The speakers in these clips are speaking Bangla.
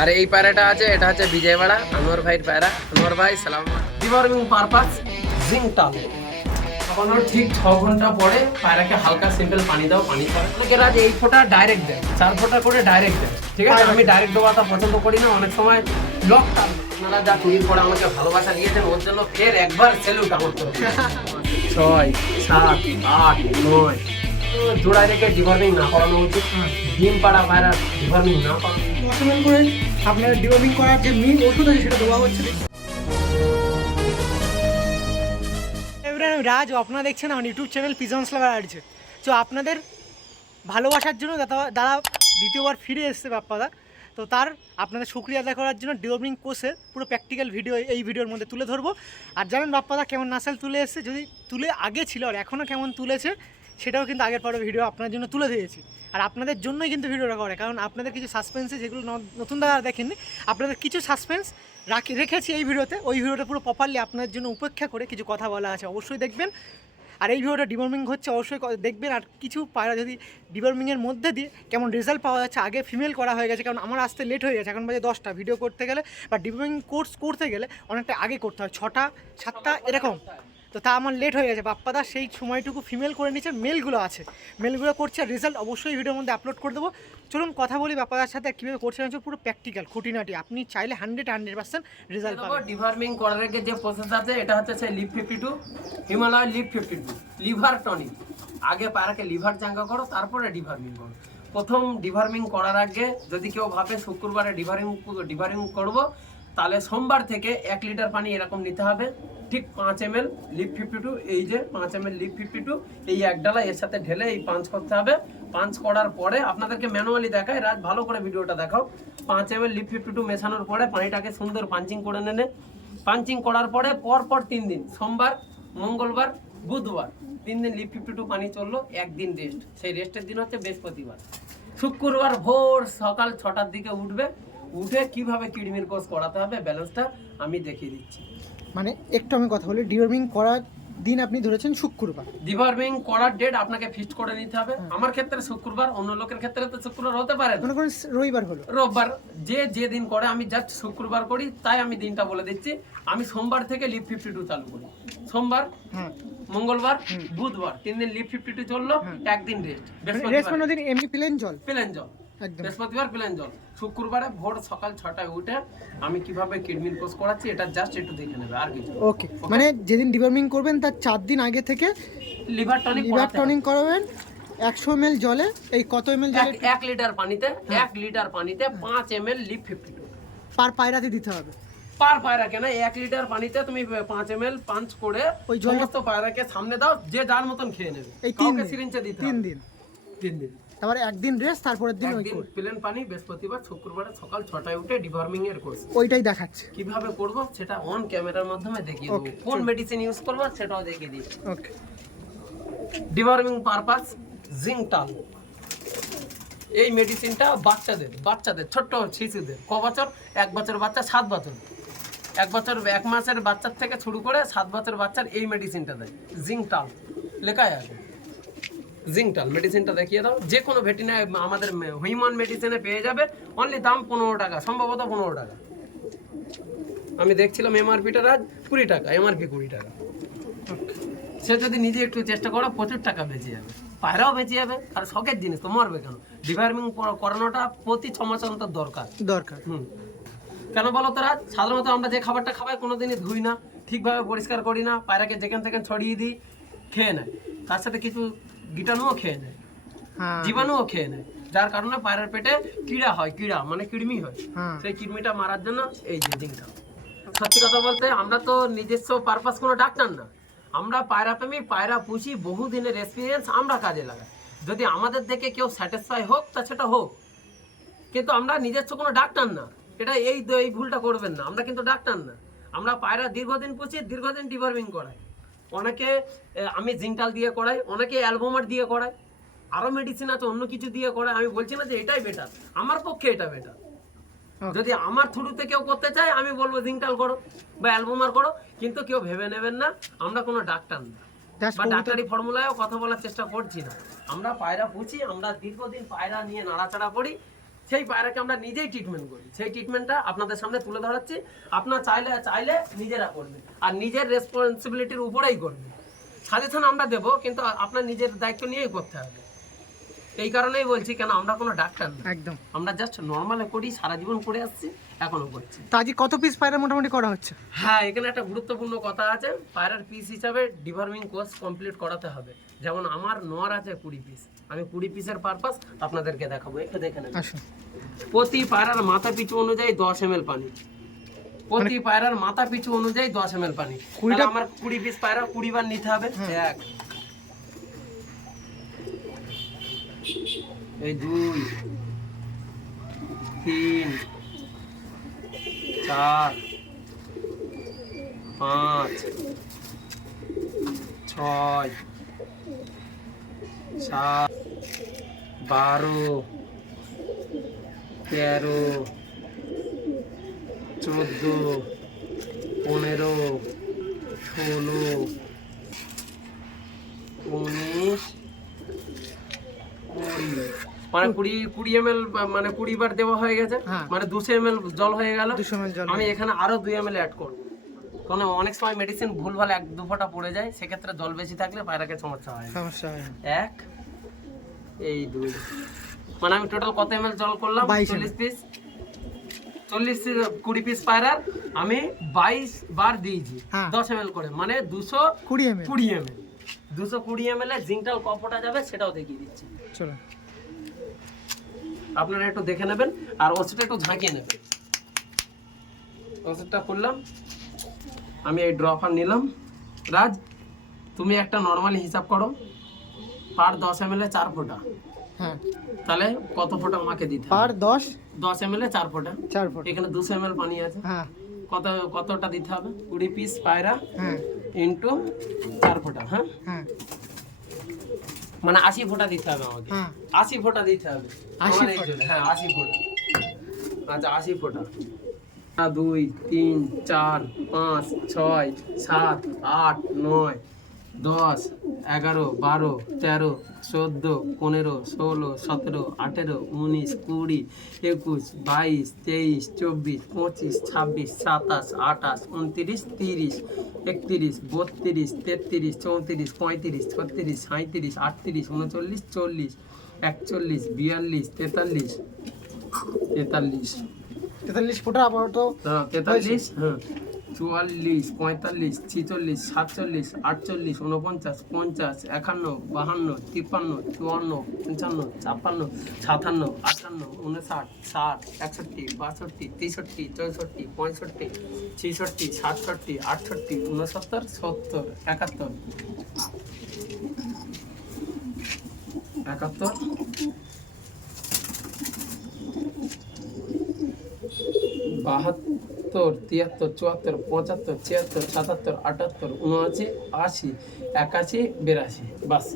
আর এই পায়রাটা আছে এটা হচ্ছে বিজয়বাড়া আনোয়ার ভাইয়ের পায়রা। আনোয়ার ভাই সালাম। ডিওয়ার্মিং পারপাস জিংটাল কখনো ঠিক ছ ঘণ্টা পরে পায়রাকে হালকা সিম্পল পানি দাও পানি পরে অনেকের আজ এই ফোঁটা ডাইরেক্ট দেয় চার ফোঁটা করে ডাইরেক্ট দেয়। ঠিক আছে? আমি ডাইরেক্ট দেওয়াটা পছন্দ করি না অনেক সময় লক টান। আপনারা যা কুড়ির পরে আমাকে ভালোবাসা দিয়েছেন ওর জন্য ফের একবার সেলুট আমার তরফ ছয় সাত আট নয়। জোড়ায় রেখে ডিভার্মিং না করানো উচিত। ডিম পাড়া পায়রা ডিভার্মিং না করানো অটোমেন করে আপনার ডিওবিং করার যে মিন ওষুধ আছে সেটা দেওয়া হচ্ছে। রাজ আপনারা দেখছেন আমার ইউটিউব চ্যানেল পিজন্স লাভার আছে তো আপনাদের ভালোবাসার জন্য দাদা দাদা দ্বিতীয়বার ফিরে এসছে বাপ্পাদা। তো তার আপনাদের শুক্রিয়া আদায় করার জন্য ডিওবিং কোর্সে পুরো প্র্যাকটিক্যাল ভিডিও এই ভিডিওর মধ্যে তুলে ধরবো। আর জানেন বাপ্পাদা, কেমন নাসাল তুলে এসছে? যদি তুলে আগে ছিল আর এখনও কেমন তুলেছে সেটাও কিন্তু আগের পরে ভিডিও আপনার জন্য তুলে দিয়েছি। আর আপনাদের জন্যই কিন্তু ভিডিওটা করে, কারণ আপনাদের কিছু সাসপেন্সে যেগুলো নতুন দাদা দেখেননি, আপনাদের কিছু সাসপেন্স রাখি রেখেছি এই ভিডিওতে। ওই ভিডিওটা পুরো প্রপারলি আপনাদের জন্য উপেক্ষা করে কিছু কথা বলা আছে, অবশ্যই দেখবেন। আর এই ভিডিওটা ডিবর্মিং হচ্ছে, অবশ্যই দেখবেন। আর কিছু পায়রা যদি ডিবর্মিংয়ের মধ্যে দিয়ে কেমন রেজাল্ট পাওয়া যাচ্ছে, আগে ফিমেল করা হয়ে গেছে, কারণ আমার আসতে লেট হয়ে গেছে, এখন বাজে দশটা। ভিডিও করতে গেলে বা ডিবর্মিং কোর্স করতে গেলে অনেকটা আগে করতে হয়, ছটা, সাতটা, এরকম। তো তা আমার লেট হয়ে গেছে। বাপ্পাদা সেই সময়টুকু ফিমেল করে নিচ্ছে মেলগুলো আছে। মেলগুলো করছে আর রেজাল্ট অবশ্যই ভিডিওর মধ্যে আপলোড করে দেবো। চলুন কথা বলি বাপ্পাদার সাথে কীভাবে করছে না পুরো প্র্যাকটিক্যাল খুঁটিনাটি। আপনি চাইলে হান্ড্রেড হান্ড্রেড পার্সেন্ট রেজাল্ট পাবেন। ডিভার্মিং করার আগে যে প্রসেস আছে এটা হচ্ছে সেই Liv fifty two Himalaya Liv fifty two liver tonic আগে পায়রাকে লিভার চাঙ্গা করো তারপরে ডিভার্মিং করো। প্রথম ডিভার্মিং করার আগে যদি কেউ ভাবে শুক্রবারে ডিভারিং ডিভারিং করব তাহলে সোমবার থেকে এক লিটার পানি এরকম নিতে হবে। ঠিক পাঁচ M L Liv fifty two এই যে পাঁচ M L Liv fifty two এই এক ডালা এর সাথে ঢেলে এই পাঞ্চ করতে হবে। পাঞ্চ করার পরে আপনাদেরকে ম্যানুয়ালি দেখায়, রাত ভালো করে ভিডিওটা দেখাও। পাঁচ M L Liv fifty two মেশানোর পরে পানিটাকে সুন্দর পাঞ্চিং করে নেনে পাঞ্চিং করার পরে পর পর তিন দিন, সোমবার, মঙ্গলবার, বুধবার, তিন দিন লিপ ফিফটি টু পানি চলল, একদিন রেস্ট সেই রেস্টের দিন হচ্ছে বৃহস্পতিবার। শুক্রবার ভোর সকাল ছটার দিকে উঠবে উঠে কীভাবে কিডনির কোর্স করাতে হবে ব্যালেন্সটা আমি দেখিয়ে দিচ্ছি। মানে একটু আমি কথা বলি ডিওর্মিং করার দিন আপনি ধরেছেন শুক্রবার। ডিভার্মিং করার ডেট আপনাকে ফিক্সড করে নিতে হবে। আমার ক্ষেত্রে শুক্রবার অন্য লোকের ক্ষেত্রে তো শুক্রবার হতে পারে মনে করেন রবিবার হলো। রোববার যে যে দিন করে আমি জাস্ট শুক্রবার করি তাই আমি দিনটা বলে দিচ্ছি। আমি সোমবার থেকে লিভ ফিফটি টু চালু করি। সোমবার হ্যাঁ। মঙ্গলবার বুধবার তিন দিন লিভ ফিফটি টু চলল একদিন রেস্ট রেস্ট মানে দিন এমনি প্লেন জল। প্লেন জল। বৃহস্পতিবার প্লেন জল। শুক্রবারে ভোর সকাল ছটায় উঠে আমি কীভাবে কিডনির কোর্স করাচ্ছি এটা জাস্ট একটু দেখে নেবে আর কিছু ওকে মানে যেদিন ডিওর্মিং করবেন তার চার দিন আগে থেকে লিভার টনিক লিভার টনিং করাবেন একশো এম এল জলে এই কত এম এল জলে এক লিটার পানিতে এক লিটার পানিতে পাঁচ এম এল লিভ ফিফটি পার পায়রাতে দিতে হবে। পার পায়রা কেন? এক লিটার পানিতে তুমি পাঁচ এম এল পাঞ্চ করে ওই সমস্ত পায়রাকে সামনে দাও যে যার মতন খেয়ে নেবে। এই তিন। সিরিঞ্জে দিতে তিন দিন। তিন দিন। তারপরে একদিন রেস্ট তারপরের দিন ওই প্লেন পানি বৃহস্পতিবার শুক্রবার সকাল ছটায় উঠে ডিভার্মিং এর কোর্স ওইটাই দেখাচ্ছে। কীভাবে করব সেটা অন ক্যামেরার মাধ্যমে দেখিয়ে দেবো। কোন মেডিসিন ইউজ করব সেটাও দেখিয়ে দিই। ওকে ডিভার্মিং পারপাস জিংটাল এই মেডিসিনটা বাচ্চাদের বাচ্চাদের ছোট্ট শিশুদের। ক বছর? এক বছর বাচ্চা সাত বছর। এক বছর এক মাসের বাচ্চার থেকে শুরু করে সাত বছর বাচ্চার এই মেডিসিনটা দেয়। জিংটাল লেখাই আছে। জিংটাল মেডিসিনটা দেখিয়ে দাও। যে কোনো ভেটিনারি আমাদের হিউম্যান মেডিসিনে পেয়ে যাবে অনলি দাম পনেরো টাকা সম্ভবত পনেরো টাকা। আমি দেখছিলাম এমআরপিটা রাজ কুড়ি টাকা এমআরপি কুড়ি টাকা। সে যদি নিজে একটু চেষ্টা করো প্রচুর টাকা বেঁচে যাবে। পায়রাও বেঁচে যাবে আর শখের জিনিস তো মরবে কেন? ডিভার্মিং করানোটা প্রতি ছ মাস অন্তর দরকার। দরকার। হুম। কেন বলো তো রাজ? সাধারণত আমরা যে খাবারটা খাবাই কোনোদিনই ধুই না ঠিকভাবে পরিষ্কার করি না পায়রাকে যেখান থেকে ছড়িয়ে দিই খেয়ে নেয়। তার সাথে কিছু গিটাণুও খেয়ে নেয়। হ্যাঁ। জীবাণুও খেয়ে নেয়। যার কারণে পায়রার পেটে কিড়া হয় কিড়া মানে কিড়মি হয়। হ্যাঁ। সেই কিড়মিটা মারার জন্য এই যে সত্যি কথা বলতে আমরা তো নিজস্ব পারপাস কোনো ডাক্তার না। আমরা পায়রা প্রেমী পায়রা পুষি বহু দিনের এক্সপিরিয়েন্স আমরা কাজে লাগাই। যদি আমাদের দেখে কেউ স্যাটিসফাই হোক তা সেটা হোক। কিন্তু আমরা নিজস্ব কোনো ডাক্তার না। এটা এই এই ভুলটা করবেন না। আমরা কিন্তু ডাক্তার না। আমরা পায়রা দীর্ঘদিন পুষি দীর্ঘদিন ডিভার্মিং করাই। অনেকে আমি জিংটাল দিয়ে করাই অনেকে অ্যালবোমার দিয়ে করাই আরও মেডিসিন আছে অন্য কিছু দিয়ে করাই। আমি বলছি না যে এটাই বেটার আমার পক্ষে এটা বেটার যদি আমার থ্রুতে কেউ করতে চায় আমি বলব জিংটাল করো বা অ্যালবোমার করো কিন্তু কেউ ভেবে নেবেন না আমরা কোনো ডাক্তার না। বা ডাক্তারি ফর্মুলায়ও কথা বলার চেষ্টা করছি না। আমরা পায়রা পুছি আমরা দীর্ঘদিন পায়রা নিয়ে নাড়াচাড়া করি সেই পায়রাকে আমরা নিজেই ট্রিটমেন্ট করি। সেই ট্রিটমেন্টটা আপনাদের সামনে তুলে ধরাচ্ছি আপনার চাইলে চাইলে নিজেরা করবে আর নিজের রেসপন্সিবিলিটির উপরেই করবে সাজেশন আমরা দেবো, কিন্তু আপনার নিজের দায়িত্ব নিয়েই করতে হবে। এই কারণেই বলছি কেন আমরা কোনো ডাক্তার না। একদম। আমরা জাস্ট নর্মালে করি সারা জীবন করে আসছি এখনও করছি। তো আজকে কত পিস পায়রা মোটামুটি করা হচ্ছে? হ্যাঁ এখানে একটা গুরুত্বপূর্ণ কথা আছে পায়রার পিস হিসাবে ডিভার্মিং কোর্স কমপ্লিট করাতে হবে। যেমন আমার নর আছে কুড়ি পিস আমি কুড়ি পিসের পারপাস আপনাদেরকে দেখাবো একটু দেখে আসুন। প্রতি পায়রার মাথা পিছু অনুযায়ী দশ এম পানি। প্রতি পায়রার মাথা পিছু অনুযায়ী দশ এম পানি। কুড়িটা- আমার কুড়ি পিস পায়রা কুড়ি বার নিতে হবে। এক এই দুই তিন চার পাঁচ ছয় সাত বারো তেরো চোদ্দ পনেরো ষোলো উনিশ মানে কুড়ি কুড়ি এম মানে কুড়ি বার দেওয়া হয়ে গেছে। হ্যাঁ। মানে দুশো এম জল হয়ে গেল। আমি এখানে আরও দুই এম অ্যাড করব। কারণ অনেক সময় মেডিসিন ভুলভাল এক দু ফোঁটা পড়ে যায় সেক্ষেত্রে জল বেশি থাকলে পায়রাকে সমস্যা হয়। সমস্যা হয় এক এই দুই। মানে আমি টোটাল কত এম জল করলাম? চল্লিশ পিস চল্লিশ কুড়ি পিস পায়রার আমি বাইশ বার দিয়েছি। হ্যাঁ। দশ এম করে। মানে দুশো কুড়ি এম কুড়ি এম এল দুশো কুড়ি এম এল এর জিঙ্কটাল কপটা যাবে সেটাও দেখিয়ে দিচ্ছি। চলো। আপনারা একটু দেখে নেবেন আর ওষুধটা একটু ঝাঁকিয়ে নেবেন। ওষুধটা করলাম আমি এই ড্রপার নিলাম। রাজ তুমি একটা নর্মালি হিসাব করো পার দশ এম এল এ চার ফোঁটা। হ্যাঁ। তাহলে কত ফোঁটা আমাকে দিতে পার দশ? দশ এম এল এ চার ফোঁটা। চার ফুট। এখানে দুশো এম পানি আছে। হ্যাঁ। কত কতটা দিতে হবে? কুড়ি পিস পায়রা হ্যাঁ। ইন্টু চার ফোঁটা হ্যাঁ? হ্যাঁ। মানে আশি ফোঁটা দিতে হবে আমাকে। হ্যাঁ। আশি ফোঁটা দিতে হবে। 80 আমার এই ফোঁটা? জন্য, হ্যাঁ আশি ফোটা। আচ্ছা আশি ফোঁটা। দুই তিন চার পাঁচ ছয় সাত আট নয় দশ এগারো বারো তেরো চোদ্দ পনেরো ষোলো সতেরো আঠেরো উনিশ কুড়ি একুশ বাইশ তেইশ চব্বিশ পঁচিশ ছাব্বিশ সাতাশ আঠাশ উনত্রিশ তিরিশ একত্রিশ বত্রিশ তেত্রিশ চৌত্রিশ পঁয়ত্রিশ ছত্রিশ সাঁত্রিশ আটত্রিশ উনচল্লিশ চল্লিশ একচল্লিশ বিয়াল্লিশ তেতাল্লিশ তেতাল্লিশ। তেতাল্লিশ ফুটা আপাতত। হ্যাঁ, তেতাল্লিশ হ্যাঁ। চুয়াল্লিশ, পঁয়তাল্লিশ, ছিচল্লিশ, সাতচল্লিশ, আটচল্লিশ উনপঞ্চাশ পঞ্চাশ, একান্ন, বাহান্ন, তিপ্পান্ন, চুয়ান্ন, পঞ্চান্ন, ছাপ্পান্ন, সাতান্ন, আটান্ন উনষাট ষাট, একষট্টি, বাষট্টি, তেষট্টি, চৌষট্টি, পঁয়ষট্টি, ছেষট্টি, সাতষট্টি, আটষট্টি উনসত্তর সত্তর, একাত্তর। একাত্তর? বাহাত্তর, তিয়াত্তর, চুয়াত্তর, পঁচাত্তর, ছিয়াত্তর, সাতাত্তর, আটাত্তর, উনআশি, আশি, একাশি, বিরাশি, বাস।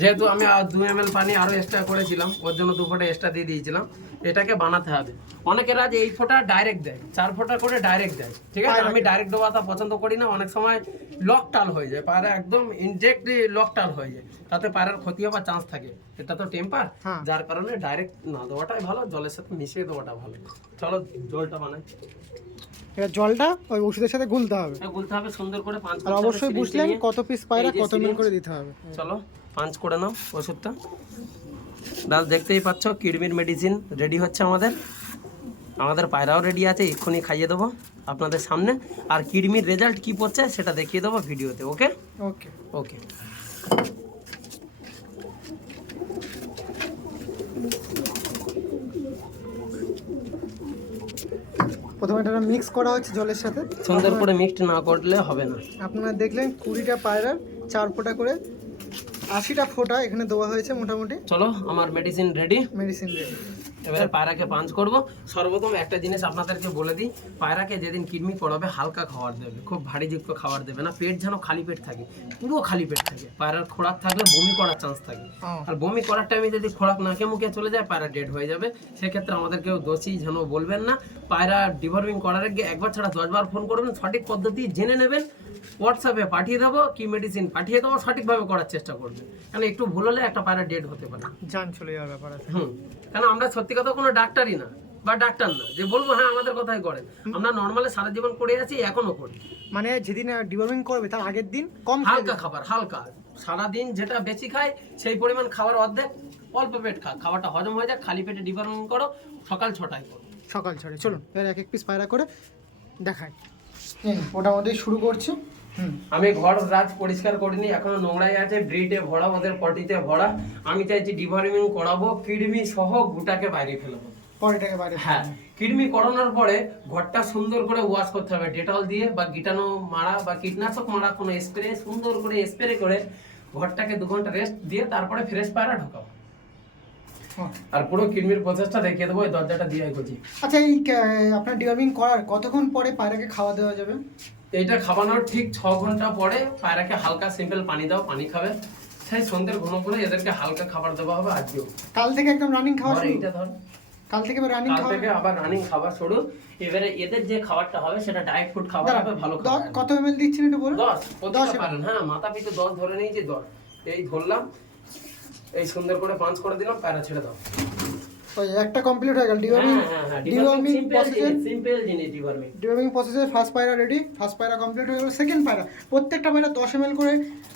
যেহেতু আমি দু এম পানি আরও এক্সট্রা করেছিলাম, ওর জন্য দু ফোঁটা এক্সট্রা দিয়ে দিয়েছিলাম। এটাকে বানাতে হবে। অনেকের আজ এই ফোঁটা ডাইরেক্ট দেয় চার ফোঁটা করে ডাইরেক্ট দেয় ঠিক আছে? আমি ডাইরেক্ট দেওয়াটা পছন্দ করি না অনেক সময় লক টাল হয়ে যায় পায়রা একদম ইনজেক্টলি লক টাল হয়ে যায় তাতে পায়রার ক্ষতি হওয়ার চান্স থাকে। এটা তো টেম্পার হ্যাঁ। যার কারণে ডাইরেক্ট না দেওয়াটাই ভালো জলের সাথে মিশিয়ে দেওয়াটা ভালো। চলো জলটা বানাই। এবার জলটা ওই ওষুধের সাথে গুলতে হবে। এটা গুলতে হবে সুন্দর করে পাঁচ আর অবশ্যই বুঝলেন কত পিস পায়রা কত মিল করে দিতে হবে। চলো পাঞ্চ করে নাও ওষুধটা। দাস দেখতেই পাচ্ছ কিডমির মেডিসিন রেডি হচ্ছে আমাদের। আমাদের পায়রাও রেডি আছে এক্ষুনি খাইয়ে দেবো আপনাদের সামনে। আর কিডমির রেজাল্ট কি পড়ছে সেটা দেখিয়ে দেবো ভিডিওতে ওকে ওকে ওকে প্রথমে এটা মিক্স করা হচ্ছে জলের সাথে। সুন্দর করে মিক্সড না করলে হবে না। আপনারা দেখলেন কুড়িটা পায়রার চার ফোঁটা করে আশিটা ফোটা এখানে দেওয়া হয়েছে মোটামুটি। চলো আমার মেডিসিন রেডি মেডিসিন রেডি এবারে পায়রাকে পাঞ্চ করব। সর্বপ্রথম একটা জিনিস আপনাদেরকে বলে দিই পায়রাকে যেদিন কিডনি পড়াবে হালকা খাবার দেবে খুব ভারীযুক্ত খাবার দেবে না। পেট যেন খালি পেট থাকে পুরো খালি পেট থাকে। পায়রার খোরাক থাকলে বমি করার চান্স থাকে। আর বমি করার টাইমে যদি খোরাক নাকে মুখে চলে যায় পায়রা ডেড হয়ে যাবে। সেক্ষেত্রে আমাদের কেউ দোষী যেন বলবেন না। পায়রা ডিভলভিং করার আগে একবার ছাড়া দশবার ফোন করবেন সঠিক পদ্ধতি জেনে নেবেন। হোয়াটসঅ্যাপে পাঠিয়ে দেবো কি মেডিসিন পাঠিয়ে দেবো সঠিকভাবে করার চেষ্টা করবেন। কারণ একটু ভুল হলে একটা পায়রা ডেড হতে পারে। জান চলে যাওয়ার ব্যাপার আছে। হুম। কারণ আমরা সত্যি কথা কোনো ডাক্তারই না বা ডাক্তার না যে বলব হ্যাঁ আমাদের কথাই করেন আমরা নর্মালি সারা জীবন করে আছি এখনও করি। মানে যেদিন ডিওয়ার্মিং করবে তার আগের দিন কম হালকা খাবার হালকা। সারাদিন যেটা বেশি খায় সেই পরিমাণ খাবার অর্ধেক অল্প পেট খা। খাবারটা হজম হয়ে যায় খালি পেটে ডিবারন করো সকাল ছটায় করো। সকাল ছড়ে চলুন। এক এক পিস পায়রা করে এই মোটামুটি শুরু করছি। আমি ঘর রাত পরিষ্কার করিনি এখনও নোংরাই আছে ব্রিডে ভরা ওদের পটিতে ভরা। আমি চাইছি ডিভার্মিং করাবো কিডমি সহ গুটাকে বাইরে ফেলব পরেটাকে বাইরে হ্যাঁ কিডনি করানোর পরে ঘরটা সুন্দর করে ওয়াশ করতে হবে ডেটল দিয়ে বা গিটানো মারা বা কীটনাশক মারা কোনো স্প্রে সুন্দর করে স্প্রে করে ঘরটাকে দু ঘণ্টা রেস্ট দিয়ে তারপরে ফ্রেশ পায়রা ঢোকাবো। আর পুরো কিডনির প্রসেসটা দেখিয়ে দেবো দরজাটা দিয়ে করছি। আচ্ছা এই আপনার ডিওয়ার্মিং করার কতক্ষণ পরে পায়রাকে খাওয়া দেওয়া যাবে? এইটা খাওয়ানোর ঠিক ছ ঘণ্টা পরে পায়রাকে হালকা সিম্পল পানি দাও পানি খাবে। সেই সন্ধ্যের ঘন করে এদেরকে হালকা খাবার দেওয়া হবে আজকেও কাল থেকে একদম রানিং খাওয়া শুরু? এইটা ধর। কাল থেকে রানিং কাল থেকে আবার রানিং খাবার শুরু। এবারে এদের যে খাবারটা হবে সেটা ডায়েট ফুড খাবার হবে ভালো খাবার কত এমএল দিচ্ছেন একটু বলুন? দশ প্রতিটা দশ পারেন। হ্যাঁ মাথা পিছু দশ ধরে নেই যে দশ। এই ধরলাম। এই সুন্দর করে পাঁচ করে দিলাম প্যারা ছেড়ে দাও। ওই একটা কমপ্লিট হয়ে গেল। ডিওয়ার্মিং হ্যাঁ হ্যাঁ হ্যাঁ ডিওয়ার্মিং সিম্পল সিম্পল জিনিস ডিওয়ার্মিং ডিওয়ার্মিং প্রসেসে ফার্স্ট পায়রা রেডি ফার্স্ট পায়রা কমপ্লিট হয়ে গেল। সেকেন্ড পায়রা প্রত্যেকটা পায়রা দশ এমএল করে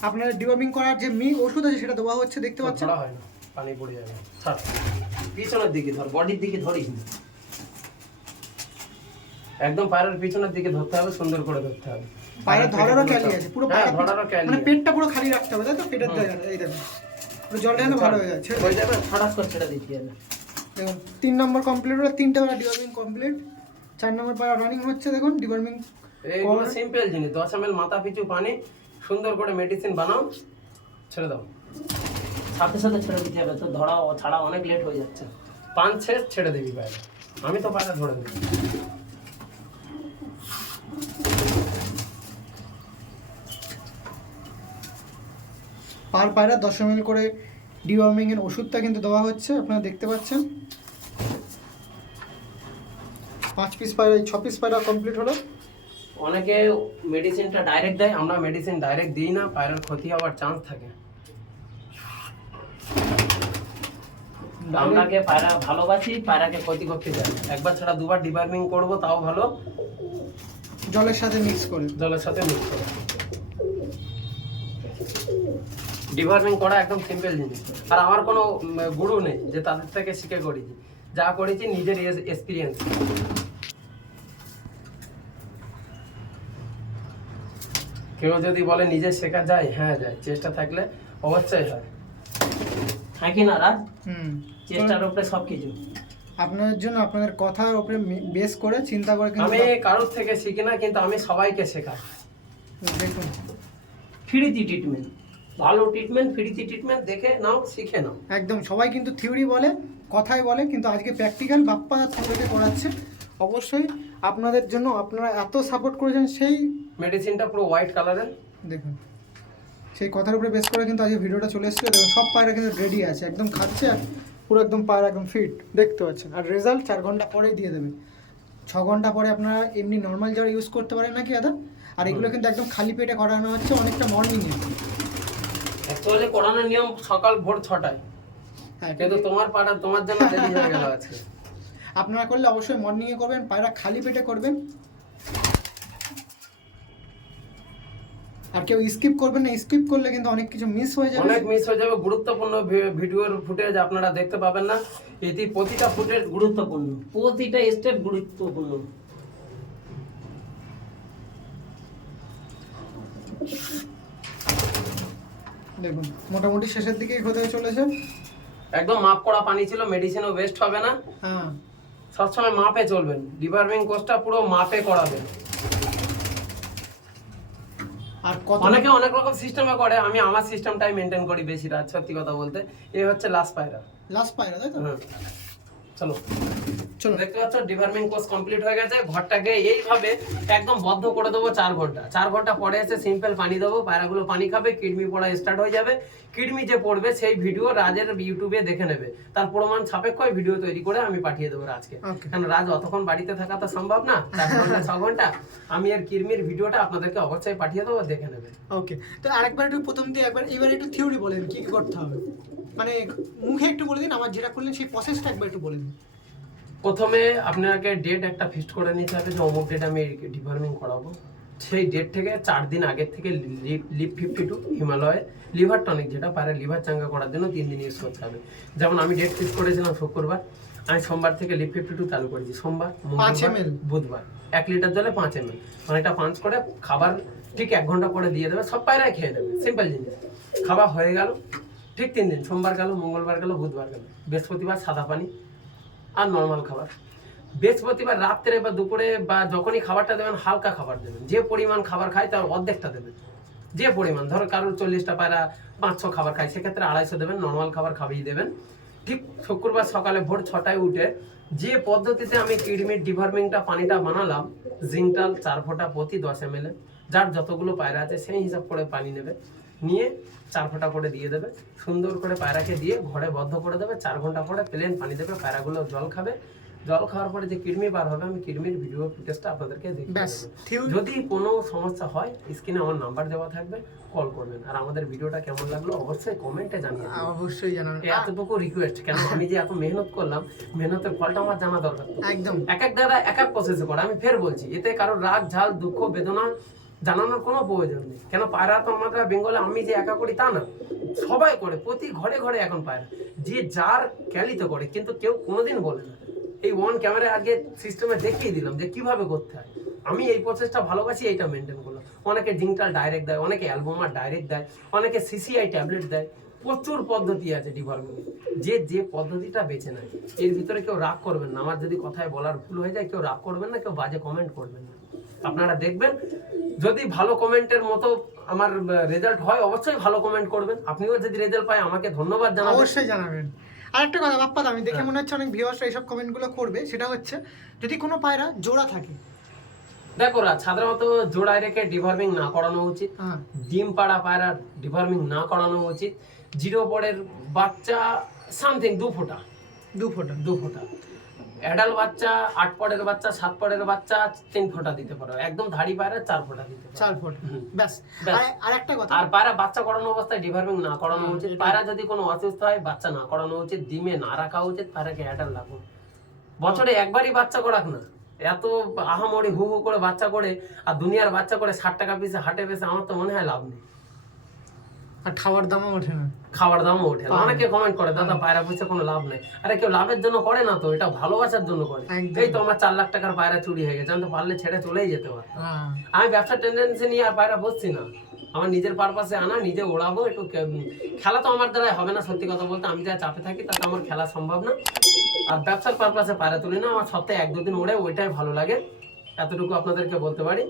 আপনার ডিওয়ার্মিং করার যে মি ওষুধ আছে সেটা দেওয়া হচ্ছে দেখতে পাচ্ছেন? হয় না পানি পড়ে যাবে। ছাড়। পিছনের দিকে ধর বডির দিকে ধরিস না। একদম পায়ের পিছনের দিকে ধরতে হবে সুন্দর করে ধরতে হবে। পায়রা ধরারও ক্যালি আছে পুরো হ্যাঁ পায়রা ধরারও ক্যালি মানে পেটটা পুরো খালি রাখতে হবে তাই তো? পেটের জায়গাটা এই দেখুন পুরো জলটা যেন ভালো হয়ে যায় ছেড়ে হয়ে যাবে করে ছেড়ে দিচ্ছি আমি দেখুন তিন নম্বর কমপ্লিট হলো তিনটে পায়রা ডিওয়ার্মিং কমপ্লিট চার নম্বর পায়রা রানিং হচ্ছে দেখুন ডিওয়ার্মিং এইগুলো সিম্পল জিনিস দশ এম মাথা পিছু পানি সুন্দর করে মেডিসিন বানাও ছেড়ে দাও। সাথে সাথে ছেড়ে দিতে হবে তো ধরা ছাড়া অনেক লেট হয়ে যাচ্ছে। পাঁচ শেষ ছেড়ে দিবি বাইরে আমি তো পায়রা ধরে দিই পার পায়রা দশ এমএল করে ডিওয়ার্মিং এর ওষুধটা কিন্তু দেওয়া হচ্ছে আপনারা দেখতে পাচ্ছেন। পাঁচ পিস পায়রা ছ পিস পায়রা কমপ্লিট হলো? অনেকে মেডিসিনটা ডাইরেক্ট দেয় আমরা মেডিসিন ডাইরেক্ট দিই না পায়রার ক্ষতি হওয়ার চান্স থাকে। আমরাকে পায়রা ভালোবাসি পায়রাকে ক্ষতি করতে চাই। একবার ছাড়া দুবার ডিবার্মিং করব তাও ভালো। জলের সাথে মিক্স করে। জলের সাথে মিক্স করে। ডিভার্মিং করা একদম সিম্পল জিনিস। আর আমার কোনো গুরু নেই যে তাদের থেকে শিখে করেছি যা করেছি নিজের এক্সপিরিয়েন্স কেউ যদি বলে নিজে শেখা যায় হ্যাঁ যায় চেষ্টা থাকলে অবশ্যই হয়। হ্যাঁ কি না রাজ হুম। চেষ্টার উপরে সব কিছু আপনাদের জন্য আপনাদের কথার উপরে বেস করে চিন্তা করে আমি কারোর থেকে শিখি না কিন্তু আমি সবাইকে শেখাই। দেখুন। ফ্রিতি ট্রিটমেন্ট ভালো ট্রিটমেন্ট ফ্রিতি ট্রিটমেন্ট দেখে নাও শিখে নাও। একদম সবাই কিন্তু থিওরি বলে কথাই বলে কিন্তু আজকে প্র্যাকটিক্যাল বাপ্পা আপনাদেরকে করাচ্ছে। অবশ্যই আপনাদের জন্য আপনারা এত সাপোর্ট করেছেন সেই মেডিসিনটা পুরো হোয়াইট কালারের দেখুন। সেই কথার উপরে বেস করে কিন্তু আজকে ভিডিওটা চলে এসেছে। দেখুন সব পায়রা কিন্তু রেডি আছে একদম খাচ্ছে আর পুরো একদম পায়রা একদম ফিট দেখতে পাচ্ছেন। আর রেজাল্ট চার ঘণ্টা পরেই দিয়ে দেবে। ছ ঘণ্টা পরে আপনারা এমনি নর্মাল যারা ইউজ করতে পারেন নাকি দাদা আর এগুলো কিন্তু একদম খালি পেটে করানো হচ্ছে অনেকটা মর্নিংয়ে অ্যাকচুয়ালি করানোর নিয়ম সকাল ভোর ছটায়। হ্যাঁ কিন্তু তোমার পাড়া তোমার জন্য দেরি হয়ে গেল আজকে। আপনারা করলে অবশ্যই মর্নিংয়ে করবেন পায়রা খালি পেটে করবেন। আর কেউ স্কিপ করবেন না স্কিপ করলে কিন্তু অনেক কিছু মিস হয়ে যাবে। অনেক মিস হয়ে যাবে গুরুত্বপূর্ণ ভিডিওর ফুটেজ আপনারা দেখতে পাবেন না। এটি প্রতিটা ফুটেজ গুরুত্বপূর্ণ। প্রতিটা স্টেপ গুরুত্বপূর্ণ। দেখুন মোটামুটি শেষের দিকেই হতে চলেছে। একদম মাপ করা পানি ছিল মেডিসিনও ওয়েস্ট হবে না। হ্যাঁ। সবসময় মাপে চলবেন। ডিবার্মিং কোর্সটা পুরো মাপে করাবেন। আর কত অনেকে অনেক রকম সিস্টেমে করে আমি আমার সিস্টেমটাই মেনটেন করি বেশি রাত সত্যি কথা বলতে। এই হচ্ছে লাস্ট পায়রা লাস্ট পায়রা তাই তো? চলো। চলো। দেখতে পাচ্ছ ডিভার্মিং কোর্স কমপ্লিট হয়ে গেছে ঘরটাকে এইভাবে একদম বদ্ধ করে দেবো চার ঘণ্টা। চার ঘণ্টা পরে এসে সিম্পল পানি দেবো পায়রাগুলো পানি খাবে কিডনি পড়া স্টার্ট হয়ে যাবে। কিডমি যে পড়বে সেই ভিডিও রাজের ইউটিউবে দেখে নেবে। তার প্রমাণ সাপেক্ষ ভিডিও তৈরি করে আমি পাঠিয়ে দেবো রাজকে. কারণ রাজ অতক্ষণ বাড়িতে থাকা তো সম্ভব না। চার ঘণ্টা ছ ঘণ্টা আমি আর কিডমির ভিডিওটা আপনাদেরকে অবশ্যই পাঠিয়ে দেবো দেখে নেবে। ওকে তো আরেকবার একটু প্রথম দিয়ে একবার এবার একটু থিওরি বলেন কি কি করতে হবে? মানে মুখে একটু বলে দিন আমার যেটা করলেন সেই প্রসেসটা একবার একটু বলে দিন। প্রথমে আপনাকে ডেট একটা ফিক্সড করে নিতে হবে যে অমুক ডেট আমি ডিভার্মিং করাবো। সেই ডেট থেকে চার দিন আগের থেকে লিভ ফিফটি টু হিমালয়ে লিভার টনিক যেটা পারে লিভার চাঙ্গা করার জন্য তিন দিন ইউজ করতে হবে। যেমন আমি ডেট ফিক্স করেছিলাম শুক্রবার আমি সোমবার থেকে লিভ ফিফটি টু চালু করেছি। সোমবার মঙ্গলবার, বুধবার। এক লিটার জলে পাঁচ এম এল মানে এটা পাঁচ করে খাবার ঠিক এক ঘণ্টা পরে দিয়ে দেবে সব পায়রাই খেয়ে নেবে সিম্পল জিনিস। খাবার হয়ে গেল ঠিক তিন দিন। সোমবার গেল মঙ্গলবার গেল বুধবার গেল। বৃহস্পতিবার সাদা পানি আর নর্মাল খাবার। বৃহস্পতিবার, রাত্রে বা দুপুরে বা যখনই খাবারটা দেবেন, হালকা খাবার দেবেন। যে পরিমাণ খাবার খায় তার অর্ধেকটা দেবেন। যে পরিমাণ, ধরো কারোর চল্লিশটা পায়রা, পাঁচশো খাবার খায়, সেক্ষেত্রে আড়াইশো দেবেন নর্মাল খাবার খাবিয়ে দেবেন। ঠিক শুক্রবার সকালে ভোর ছটায় উঠে যে পদ্ধতিতে আমি কিডমির ডিভার্মিংটা পানিটা বানালাম জিঙ্কটাল চার ফোঁটা প্রতি দশ এম যার যতগুলো পায়রা আছে সেই হিসাব করে পানি নেবে। নিয়ে চার ফোঁটা করে দিয়ে দেবে, সুন্দর করে পায়রাকে দিয়ে ঘরে বদ্ধ করে দেবে, চার ঘণ্টা পরে প্লেন পানি দেবে, পায়রাগুলো জল খাবে। জল খাওয়ার পরে যে কিডমি বার হবে আমি কিডমির ভিডিও ফুটেজটা আপনাদেরকে। থিওরি যদি কোনো সমস্যা হয় স্ক্রিনে আমার নাম্বার দেওয়া থাকবে কল করবেন। আর আমাদের ভিডিওটা কেমন লাগল অবশ্যই কমেন্টে জানিয়ে অবশ্যই জানাবেন। এতটুকু রিকোয়েস্ট কেন? আমি যে এত মেহনত করলাম মেহনতের ফলটা আমার জানা দরকার। একদম। এক এক দাদা এক এক প্রসেসে করে আমি ফের বলছি এতে কারোর রাগ ঝাল দুঃখ বেদনা জানানোর কোনো প্রয়োজন নেই। কেন? পায়রা তো আমরা বেঙ্গলে আমি যে একা করি তা না। সবাই করে প্রতি ঘরে ঘরে এখন পায়রা। যে যার ক্যালিতে করে কিন্তু কেউ কোনোদিন বলে না। এই ওয়ান ক্যামেরা আগে সিস্টেমে দেখিয়ে দিলাম যে কীভাবে করতে হয়। আমি এই প্রসেসটা ভালোবাসি, এইটা মেনটেন করলাম। অনেকে জিঙ্কটাল ডাইরেক্ট দেয়, অনেকে অ্যালবোমার ডাইরেক্ট দেয়, অনেকে সিসিআই ট্যাবলেট দেয়। প্রচুর পদ্ধতি আছে ডিভার্মিং যে যে পদ্ধতিটা বেছে নেয়, এর ভিতরে কেউ রাগ করবেন না। আমার যদি কথায় বলার ভুল হয়ে যায়, কেউ রাগ করবেন না, কেউ বাজে কমেন্ট করবেন না। আপনারা দেখবেন, যদি ভালো কমেন্টের মতো আমার রেজাল্ট হয়, অবশ্যই ভালো কমেন্ট করবেন। আপনিও যদি রেজাল্ট পায়, আমাকে ধন্যবাদ জানাবেন। অবশ্যই জানাবেন। আরেকটা কথা বাপ্পা আমি দেখে হ্যাঁ। মনে হচ্ছে অনেক ভিউয়ার্সরা এইসব কমেন্টগুলো করবে। সেটা হচ্ছে যদি কোনো পায়রা জোড়া থাকে। দেখো সাধারণত জোড়ায় রেখে ডিভার্মিং না করানো উচিত। হ্যাঁ। ডিম পাড়া পায়রা ডিভার্মিং না করানো উচিত। জিরো পরের বাচ্চা সামথিং দু ফোটা। দু ফোটা। দু ফোঁটা। অ্যাডাল বাচ্চা আট পরের বাচ্চা সাত পরের বাচ্চা তিন ফোঁটা দিতে পারো। একদম ধাড়ি পায়রা চার ফোঁটা দিতে চার ফোঁটা। ব্যাস। আর- একটা কথা। আর পায়রা বাচ্চা করানো অবস্থায় ডিভার্মিং না করানো উচিত। পায়রা যদি কোনো অসুস্থ হয় বাচ্চা না করানো উচিত ডিমে না রাখা উচিত পায়রাকে অ্যাডাল রাখুন বছরে একবারই বাচ্চা করাক না। এত আহামরি হু হু করে বাচ্চা করে আর দুনিয়ার বাচ্চা করে ষাট টাকা পিসে হাটে পেসে আমার তো মনে হয় লাভ নেই। আর খাওয়ার দামও ওঠে না। খাবার দামও ওঠে না। অনেকে কমেন্ট করে দাদা পায়রা পুষে কোনো লাভ নেই। আরে কেউ লাভের জন্য করে না তো এটা ভালোবাসার জন্য করে। এই তো আমার চার লাখ টাকার পায়রা চুরি হয়ে গেছে আমি তো পারলে ছেড়ে চলেই যেতে পারতাম। হ্যাঁ। আমি ব্যবসার টেন্ডেন্সি নিয়ে আর পায়রা বসছি না। আমার নিজের পারপাসে আনা নিজে ওড়াবো একটু খেলা তো আমার দ্বারা হবে না সত্যি কথা বলতে। আমি যা চাপে থাকি তাতে আমার খেলা সম্ভব না। আর ব্যবসার পারপাসে পায়রা তুলি না আমার সপ্তাহে এক দুদিন ওড়ে ওইটাই ভালো লাগে। এতটুকু আপনাদেরকে বলতে পারি।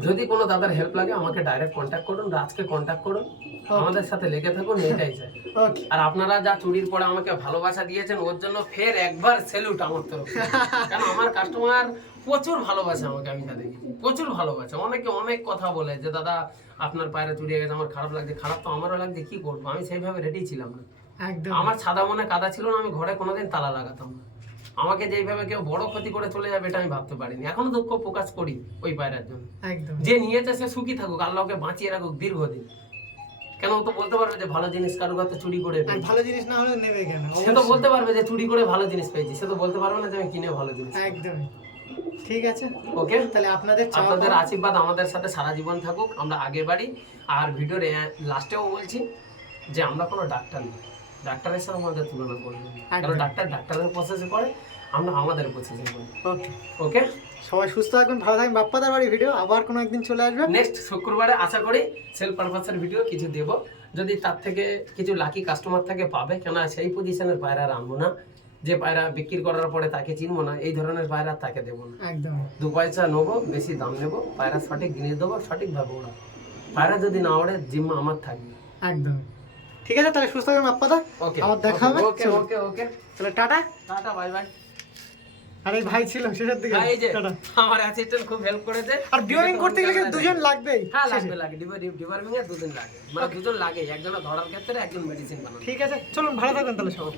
যদি কোনো দাদার হেল্প লাগে আমাকে ডাইরেক্ট কন্ট্যাক্ট করুন রাজকে কন্ট্যাক্ট করুন আমাদের সাথে লেগে থাকুন এইটাই চাই। আর আপনারা যা চুরির পরে আমাকে ভালোবাসা দিয়েছেন ওর জন্য ফের একবার সেলুট আমার তরফ থেকে। কেন আমার কাস্টমার প্রচুর ভালোবাসে আমাকে আমি দেখি। প্রচুর ভালোবাসে। অনেকে অনেক কথা বলে যে দাদা আপনার পায়রা চুরিয়ে গেছে আমার খারাপ লাগছে। খারাপ তো আমারও লাগছে কি করব? আমি সেইভাবে রেডি ছিলাম না। একদম। আমার সাদা মনে কাদা ছিল না আমি ঘরে কোনোদিন তালা লাগাতাম না। আমাকে যেইভাবে কেউ বড় ক্ষতি করে চলে যাবে এটা আমি ভাবতে পারিনি। এখনও দুঃখ প্রকাশ করি ওই পায়রার জন্য। যে নিয়েছে সে সুখী থাকুক আল্লাহকে বাঁচিয়ে রাখুক দীর্ঘদিন। কেন তো বলতে পারবে যে ভালো জিনিস কারও কাছে চুরি করে ভালো জিনিস না হলে নেবে কেন? সে তো বলতে পারবে যে চুরি করে ভালো জিনিস পেয়েছি। সে তো বলতে পারবে না যে আমি কিনে ভালো জিনিস একদম। ঠিক আছে। ওকে? তাহলে আপনাদের আপনাদের আশীর্বাদ আমাদের সাথে সারা জীবন থাকুক। আমরা আগে বাড়ি। আর ভিডিওর লাস্টেও বলছি যে আমরা কোনো ডাক্তার নই। ডাক্তারের সাথে আমাদের তুলনা করবেন কারণ ডাক্তার ডাক্তারের প্রসেসে করে আমরা আমাদের প্রসেসে করি। ওকে ওকে সবাই সুস্থ থাকবেন ভালো থাকবেন। বাপ্পাদার বাড়ি ভিডিও আবার কোনো একদিন চলে আসবে। নেক্সট শুক্রবারে আশা করি সেল পারপাসের ভিডিও কিছু দেব। যদি তার থেকে কিছু লাকি কাস্টমার থেকে পাবে। কেন সেই পজিশনের পায়রা আর আনব না। যে পায়রা বিক্রি করার পরে তাকে চিনবো না এই ধরনের পায়রা তাকে দেবো না। একদম। দু পয়সা নেব বেশি দাম নেব পায়রা সঠিক জিনিস দেবো সঠিকভাবে ওড়া পায়রা যদি না ওড়ে জিম্মা আমার থাকবে। একদম। ঠিক আছে? তাহলে সুস্থ থাকবেন আপনারা ওকে। আবার দেখা হবে। ওকে ওকে ওকে। তাহলে টাটা। Tata bye bye. আরে ভাই ছিল শেষের দিকে। এই যে আমার অ্যাসিস্ট্যান্ট খুব হেল্প করেছে। আর ডিওরিং করতে গেলে দুজন লাগবেই। হ্যাঁ লাগবে লাগে ডিভার্মিং এ দুজন লাগে। মানে দুজন লাগে একজন ধরার ক্ষেত্রে একজন মেডিসিন বানানো। ঠিক আছে। চলুন ভালো থাকবেন তাহলে সবাই।